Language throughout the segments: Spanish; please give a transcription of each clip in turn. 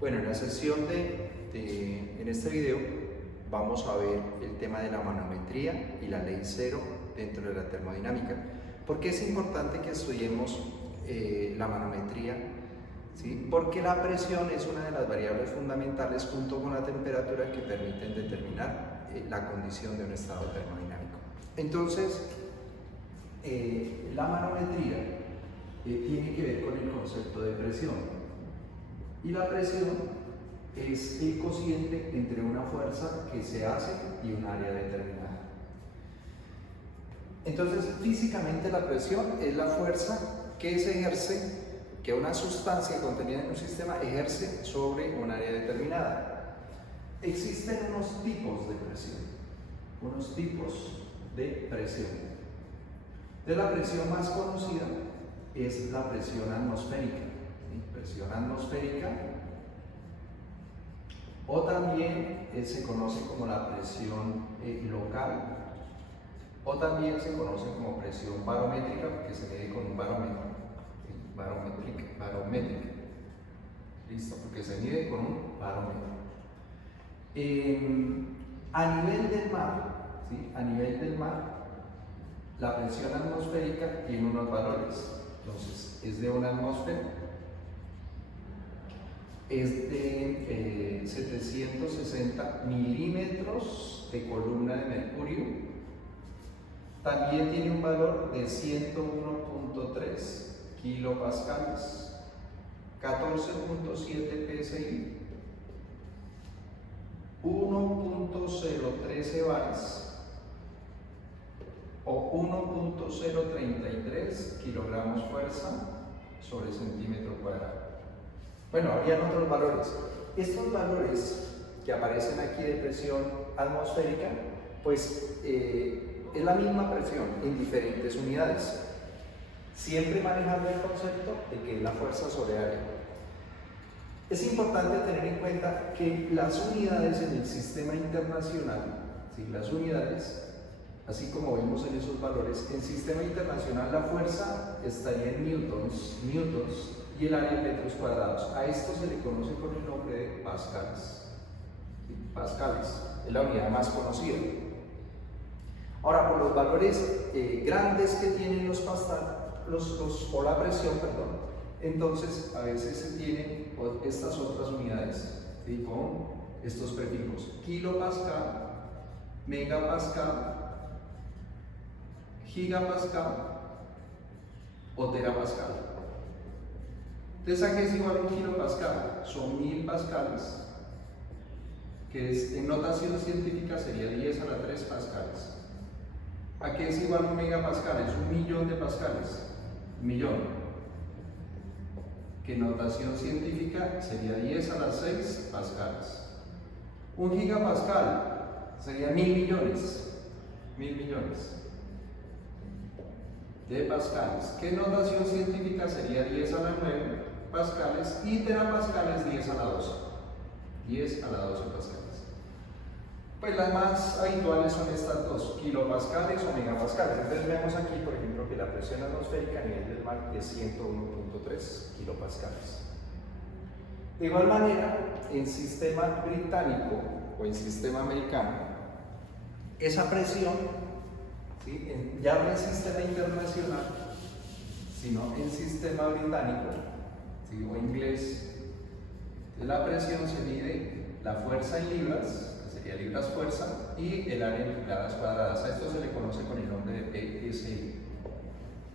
Bueno, en la sesión en este video vamos a ver el tema de la manometría y la ley cero dentro de la termodinámica. ¿Por qué es importante que estudiemos la manometría? ¿Sí? Porque la presión es una de las variables fundamentales junto con la temperatura que permiten determinar la condición de un estado termodinámico. Entonces, la manometría tiene que ver con el concepto de presión. Y la presión es el cociente entre una fuerza que se hace y un área determinada. Entonces, físicamente la presión es la fuerza que se ejerce, que una sustancia contenida en un sistema ejerce sobre un área determinada. Existen unos tipos de presión, Entonces, la presión más conocida es la presión atmosférica. Presión atmosférica, o también se conoce como la presión local, o también se conoce como presión barométrica, porque se mide con un barómetro. Barométrica. Listo, porque se mide con un barómetro. A nivel del mar, ¿sí? A nivel del mar, la presión atmosférica tiene unos valores. Entonces, es de una atmósfera. Es de 760 milímetros de columna de mercurio. También tiene un valor de 101.3 kilopascales, 14.7 psi, 1.013 bares o 1.033 kilogramos fuerza sobre centímetro cuadrado. Bueno, habrían otros valores. Estos valores que aparecen aquí de presión atmosférica, pues es la misma presión en diferentes unidades, siempre manejando el concepto de que es la fuerza sobre área. Es importante tener en cuenta que las unidades en el sistema internacional, ¿sí? Las unidades, así como vemos en esos valores, en el sistema internacional la fuerza estaría en newtons, y el área en metros cuadrados. A esto se le conoce con el nombre de pascales. ¿Sí? Pascales es la unidad más conocida. Ahora, por los valores grandes que tienen o la presión, entonces a veces se tienen estas otras unidades, ¿sí? Con estos prefijos: kilopascal, megapascal, gigapascal o terapascal. Entonces, ¿a qué es igual un kilopascal? Son 1000 pascales, que en notación científica sería 10 a la 3 pascales. ¿A qué es igual un megapascal? Es 1.000.000 de pascales, 1.000.000, que en notación científica sería 10 a las 6 pascales. Un gigapascal sería 1.000.000.000 de pascales, que en notación científica sería 10 a la 9 pascales, y terapascales 10 a la 12 pascales. Pues las más habituales son estas dos, kilopascales o megapascales. Entonces vemos aquí, por ejemplo, que la presión atmosférica a nivel del mar es 101.3 kilopascales. De igual manera, en sistema británico o en sistema americano, esa presión, ¿sí? Ya no en sistema internacional, sino en sistema británico, ¿sí? O inglés, la presión se mide la fuerza en libras, que sería libras fuerza, y el área en pulgadas cuadradas. A esto se le conoce con el nombre de PSI.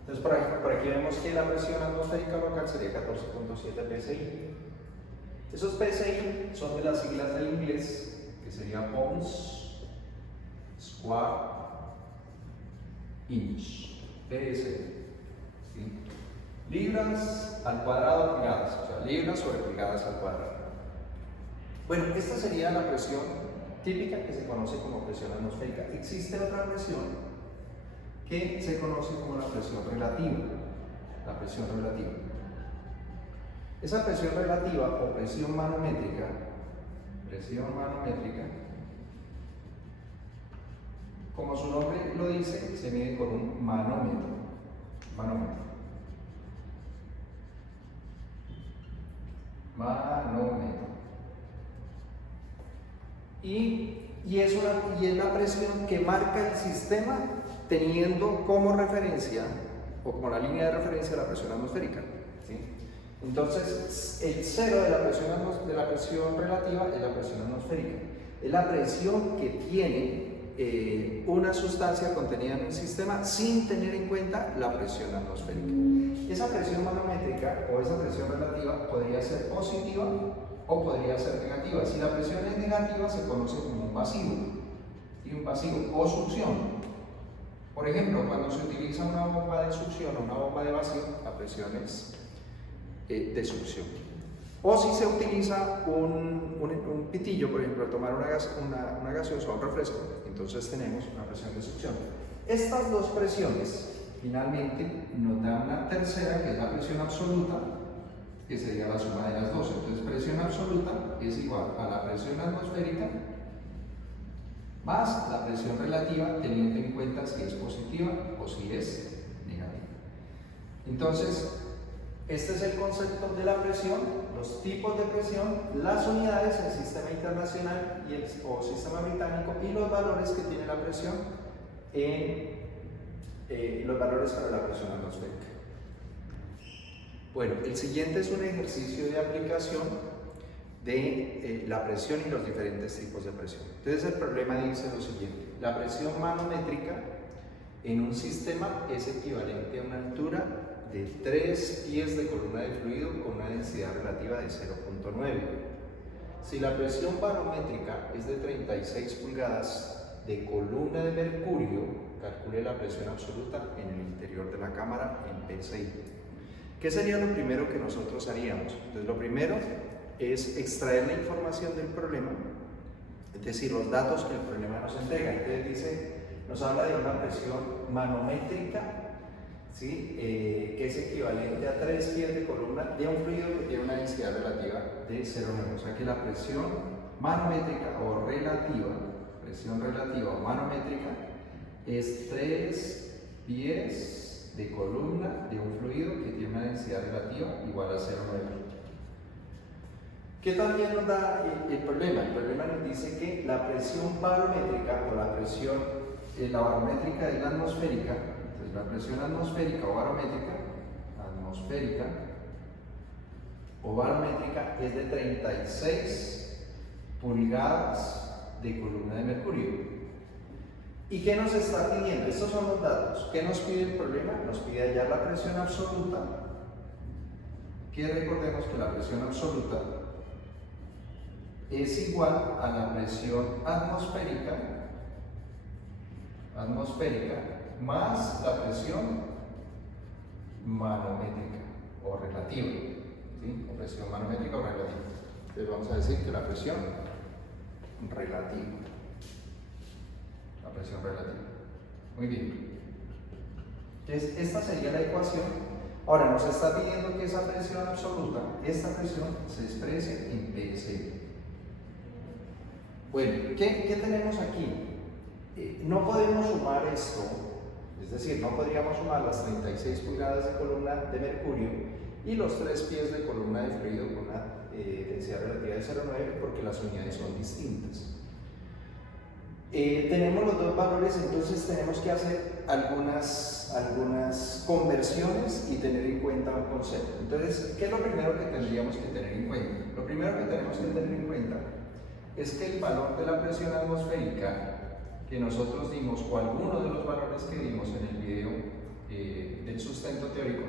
Entonces, por aquí vemos que la presión atmosférica local sería 14.7 PSI. Esos PSI son de las siglas del inglés, que sería pounds, square, inch, PSI. ¿Sí? Libras al cuadrado pulgadas, o sea, libras sobre pulgadas al cuadrado. Bueno, esta sería la presión típica que se conoce como presión atmosférica. Existe otra presión que se conoce como la presión relativa. Esa presión relativa o presión manométrica, como su nombre lo dice, se mide con un manómetro. Manómetro. y es la presión que marca el sistema teniendo como referencia o como la línea de referencia la presión atmosférica, ¿sí? Entonces, el cero de la presión relativa es la presión atmosférica. Es la presión que tiene una sustancia contenida en un sistema sin tener en cuenta la presión atmosférica. Esa presión manométrica o esa presión relativa podría ser positiva o podría ser negativa. Si la presión es negativa, se conoce como un pasivo, ¿sí? Un pasivo o succión. Por ejemplo, cuando se utiliza una bomba de succión o una bomba de vacío, la presión es de succión. O si se utiliza un pitillo, por ejemplo, al tomar una gaseosa o un refresco, entonces tenemos una presión de succión. Estas dos presiones finalmente nos dan una tercera, que es la presión absoluta, que sería la suma de las dos. Entonces, presión absoluta es igual a la presión atmosférica más la presión relativa, teniendo en cuenta si es positiva o si es negativa. Entonces, este es el concepto de la presión, los tipos de presión, las unidades, el sistema internacional o sistema británico, y los valores que tiene la presión los valores para la presión atmosférica. Bueno, el siguiente es un ejercicio de aplicación de la presión y los diferentes tipos de presión. Entonces el problema dice lo siguiente: la presión manométrica en un sistema es equivalente a una altura de 3 pies de columna de fluido con una densidad relativa de 0.9. Si la presión barométrica es de 36 pulgadas de columna de mercurio, calcule la presión absoluta en el interior de la cámara en PSI. ¿Qué sería lo primero que nosotros haríamos? Entonces, lo primero es extraer la información del problema, es decir, los datos que el problema nos entrega. Entonces nos habla de una presión manométrica, ¿sí? Que es equivalente a 3 pies de columna de un fluido que tiene una densidad relativa de 0,9. O sea que la presión manométrica o relativa, presión relativa o manométrica, es 3 pies de columna de un fluido que tiene una densidad relativa igual a 0,9. ¿Qué también nos da el problema? El problema nos dice que la presión barométrica o la presión barométrica es la atmosférica. Entonces la presión atmosférica o barométrica es de 36 pulgadas de columna de mercurio. ¿Y qué nos está pidiendo? Estos son los datos. ¿Qué nos pide el problema? Nos pide hallar la presión absoluta, que recordemos que la presión absoluta es igual a la presión atmosférica más la presión manométrica o relativa, ¿sí? O presión manométrica o relativa. Entonces vamos a decir que la presión relativa. La presión relativa. Muy bien. Entonces esta sería la ecuación. Ahora nos está pidiendo que esa presión absoluta, esta presión, se exprese en PSI. Bueno, ¿qué tenemos aquí? No podemos sumar esto, es decir, no podríamos sumar las 36 pulgadas de columna de mercurio y los 3 pies de columna de fluido con una densidad relativa de 0,9 porque las unidades son distintas. Tenemos los dos valores, entonces tenemos que hacer algunas conversiones y tener en cuenta un concepto. Entonces, ¿qué es lo primero que tendríamos que tener en cuenta? Lo primero que tenemos que tener en cuenta es que el valor de la presión atmosférica que nosotros dimos, o alguno de los valores que dimos en el video del sustento teórico,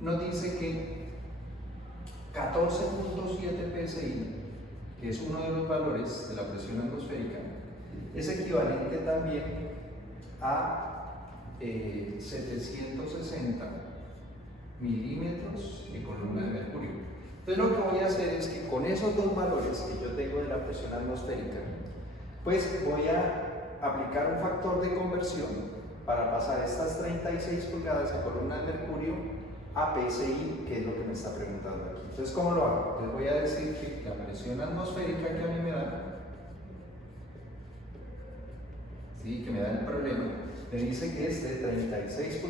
nos dice que 14.7 PSI, que es uno de los valores de la presión atmosférica, es equivalente también a 760 milímetros de columna de mercurio. Entonces lo que voy a hacer es que con esos dos valores que yo tengo de la presión atmosférica, pues voy a aplicar un factor de conversión para pasar estas 36 pulgadas de columna de mercurio a PSI, que es lo que me está preguntando aquí. Entonces, ¿cómo lo hago? Les voy a decir que la presión atmosférica que a mí me da, ¿sí? Que me da el problema, me dice que es de 36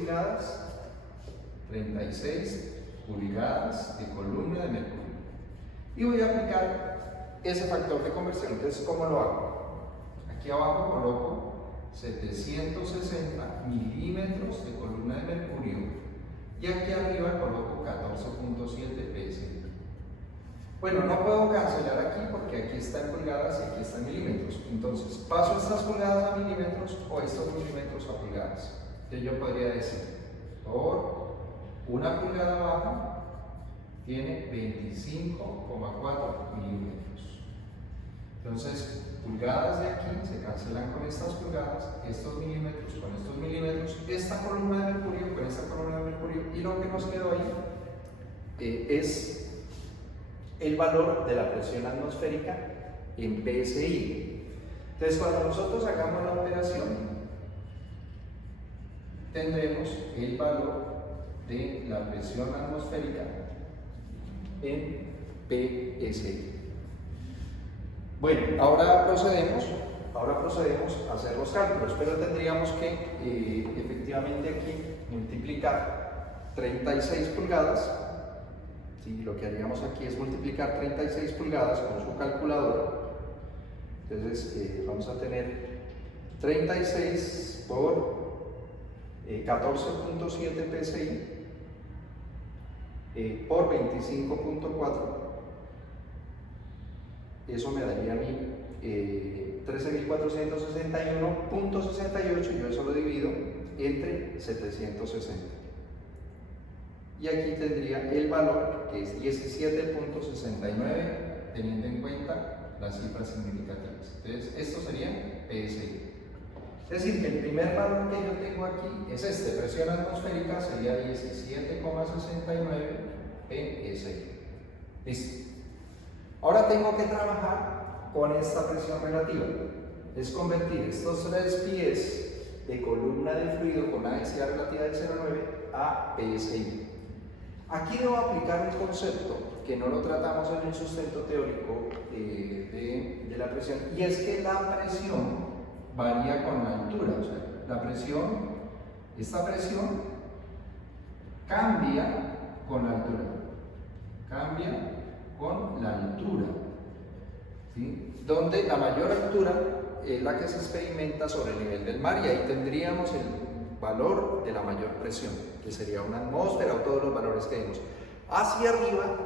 pulgadas de columna de mercurio. Y voy a aplicar ese factor de conversión. Entonces, ¿cómo lo hago? Aquí abajo coloco 760 milímetros de columna de mercurio y aquí arriba coloco 14.7 PSI. Bueno, no puedo cancelar aquí porque aquí está en pulgadas y aquí está en milímetros. Entonces, paso estas pulgadas a milímetros o estos milímetros a pulgadas. Entonces yo podría decir, por una pulgada baja tiene 25,4 milímetros. Entonces, pulgadas de aquí se cancelan con estas pulgadas, estos milímetros con estos milímetros, esta columna de mercurio con esta columna de mercurio, y lo que nos quedó ahí es el valor de la presión atmosférica en PSI. Entonces, cuando nosotros hagamos la operación, tendremos el valor de la presión atmosférica en PSI. Bueno, ahora procedemos a hacer los cálculos, pero tendríamos que efectivamente aquí multiplicar 36 pulgadas. Sí, lo que haríamos aquí es multiplicar 36 pulgadas con su calculadora. Entonces vamos a tener 36 por 14.7 PSI por 25.4. Eso me daría a mí 13.461.68, y yo eso lo divido entre 760. Y aquí tendría el valor, que es 17.69, teniendo en cuenta las cifras significativas. Entonces, esto sería PSI. Es decir, que el primer valor que yo tengo aquí es este, presión atmosférica, sería 17,69 PSI. Listo. Ahora tengo que trabajar con esta presión relativa. Es convertir estos 3 pies de columna de fluido con una densidad relativa de 0,9 a PSI. Aquí debo aplicar un concepto que no lo tratamos en el sustento teórico de la presión, y es que la presión varía con la altura. O sea, esta presión cambia con la altura. Cambia con la altura. ¿Sí? Donde la mayor altura es la que se experimenta sobre el nivel del mar, y ahí tendríamos el valor de la mayor presión, que sería una atmósfera o todos los valores que vimos. Hacia arriba,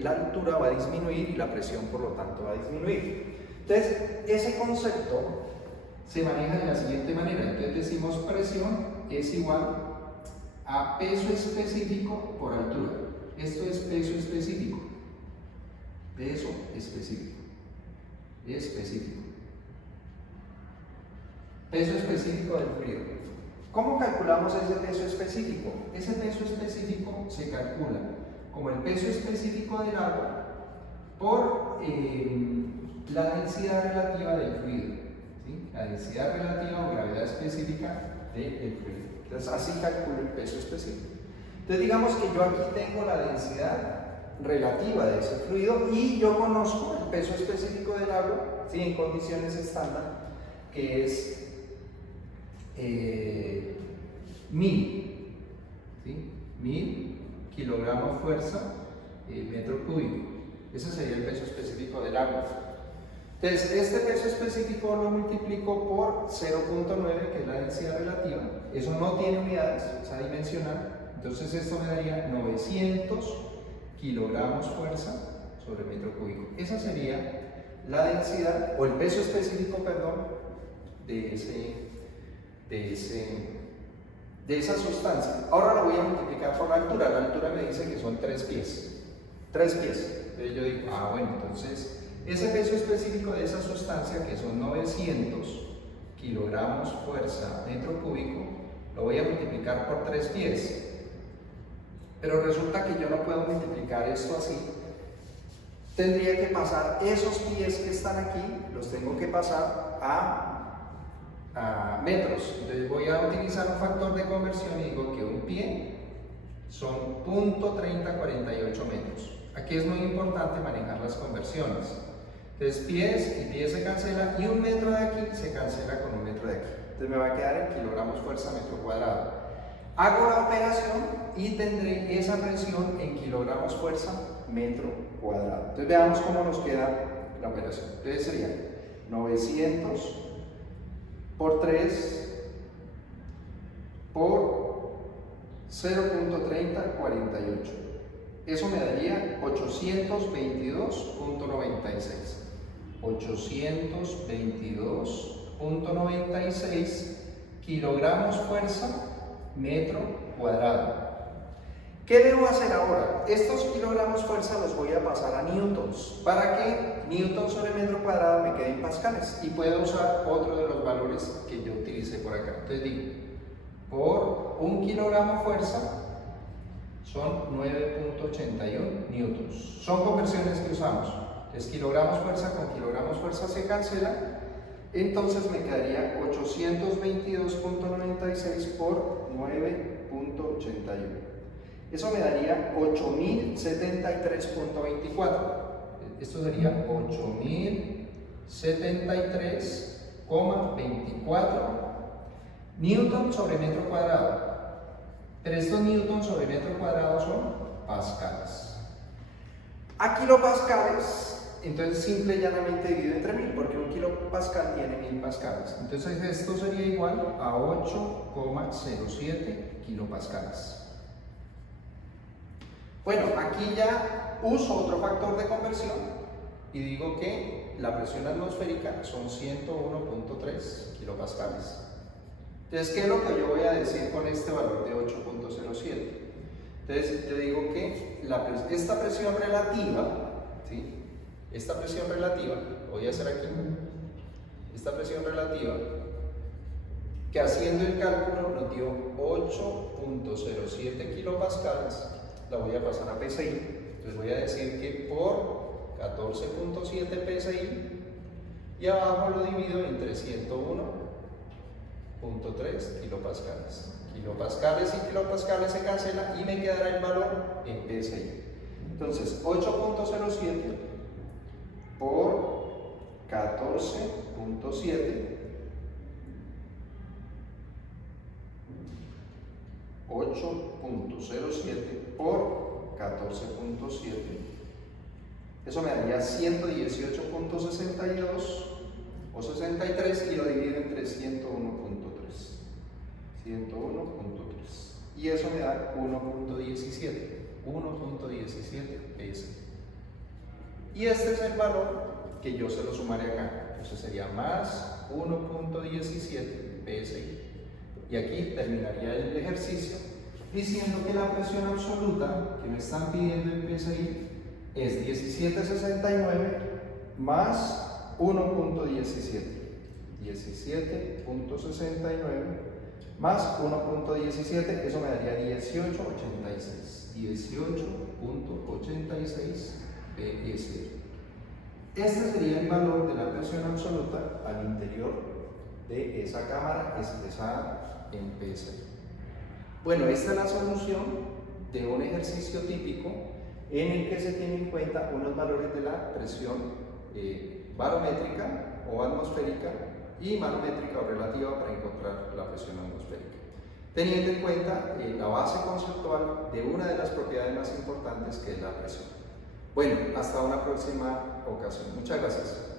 la altura va a disminuir y la presión, por lo tanto, va a disminuir. Entonces, ese concepto se maneja de la siguiente manera. Entonces decimos presión es igual a peso específico por altura. Esto es peso específico. Peso específico. Específico. Peso específico del fluido. ¿Cómo calculamos ese peso específico? Ese peso específico se calcula como el peso específico del agua por la densidad relativa del fluido. ¿Sí? La densidad relativa o gravedad específica del fluido. Entonces, así calculo el peso específico. Entonces, digamos que yo aquí tengo la densidad relativa de ese fluido y yo conozco el peso específico del agua, ¿sí? En condiciones estándar, que es 1000, ¿sí? 1000 kilogramos fuerza metro cúbico. Ese sería el peso específico del agua. Entonces, este peso específico lo multiplico por 0.9, que es la densidad relativa. Eso no tiene unidades, es adimensional. Entonces, esto me daría 900 kilogramos fuerza sobre metro cúbico. Esa sería la densidad, o el peso específico, perdón, de esa sustancia. Ahora lo voy a multiplicar por la altura. La altura me dice que son 3 pies. 3 pies. Entonces yo digo, bueno, entonces ese peso específico de esa sustancia, que son 900 kilogramos fuerza metro cúbico, lo voy a multiplicar por 3 pies. Pero resulta que yo no puedo multiplicar esto así. Tendría que pasar esos pies que están aquí, los tengo que pasar a metros. Entonces voy a utilizar un factor de conversión y digo que un pie son 0.3048 metros. Aquí es muy importante manejar las conversiones. Entonces pies y pies se cancelan, y un metro de aquí se cancela con un metro de aquí. Entonces me va a quedar en kilogramos fuerza metro cuadrado. Hago la operación y tendré esa presión en kilogramos fuerza metro cuadrado. Entonces veamos cómo nos queda la operación. Entonces sería 900 por 3 por 0.3048. Eso me daría 822.96. 822.96 kilogramos fuerza metro cuadrado. ¿Qué debo hacer ahora? Estos kilogramos fuerza los voy a pasar a newtons para que newtons sobre metro cuadrado me queden pascales y pueda usar otro de los valores que yo utilicé por acá. Entonces digo, por 1 kilogramo fuerza son 9.81 newtons. Son conversiones que usamos. Entonces kilogramos fuerza con kilogramos fuerza se cancela. Entonces me quedaría 822.96 por 9.81. Eso me daría 8073.24. Esto sería 8073,24 newton sobre metro cuadrado. Pero estos newtons sobre metro cuadrado son pascales. A kilopascales, entonces simple y llanamente divido entre 1000, porque 1 kilopascal tiene 1000 pascales. Entonces esto sería igual a 8,07 kilopascales. Bueno, aquí ya uso otro factor de conversión y digo que la presión atmosférica son 101.3 kilopascales. Entonces, ¿qué es lo que yo voy a decir con este valor de 8.07? Entonces, yo digo que esta presión relativa, ¿sí? Esta presión relativa, voy a hacer aquí, esta presión relativa, que haciendo el cálculo nos dio 8.07 kilopascales, la voy a pasar a PSI. Entonces voy a decir que por 14.7 PSI y abajo lo divido entre 101.3 kilopascales. Kilopascales y kilopascales se cancelan y me quedará el valor en PSI. Entonces 8.07 por 14.7, 8.07 por 14.7, eso me daría 118.62 o 63 y lo divido entre 101.3, 101.3 y eso me da 1.17 PSI. Y este es el valor que yo se lo sumaré acá, entonces sería más 1.17 PSI. Y aquí terminaría el ejercicio diciendo que la presión absoluta que me están pidiendo en PSI es 1769 más 1.17. 17.69 más 1.17, eso me daría 18.86. 18.86 PSI. Este sería el valor de la presión absoluta al interior de esa cámara expresada en PSI. Bueno, esta es la solución de un ejercicio típico en el que se tienen en cuenta unos valores de la presión barométrica o atmosférica y manométrica o relativa para encontrar la presión atmosférica, teniendo en cuenta la base conceptual de una de las propiedades más importantes, que es la presión. Bueno, hasta una próxima ocasión. Muchas gracias.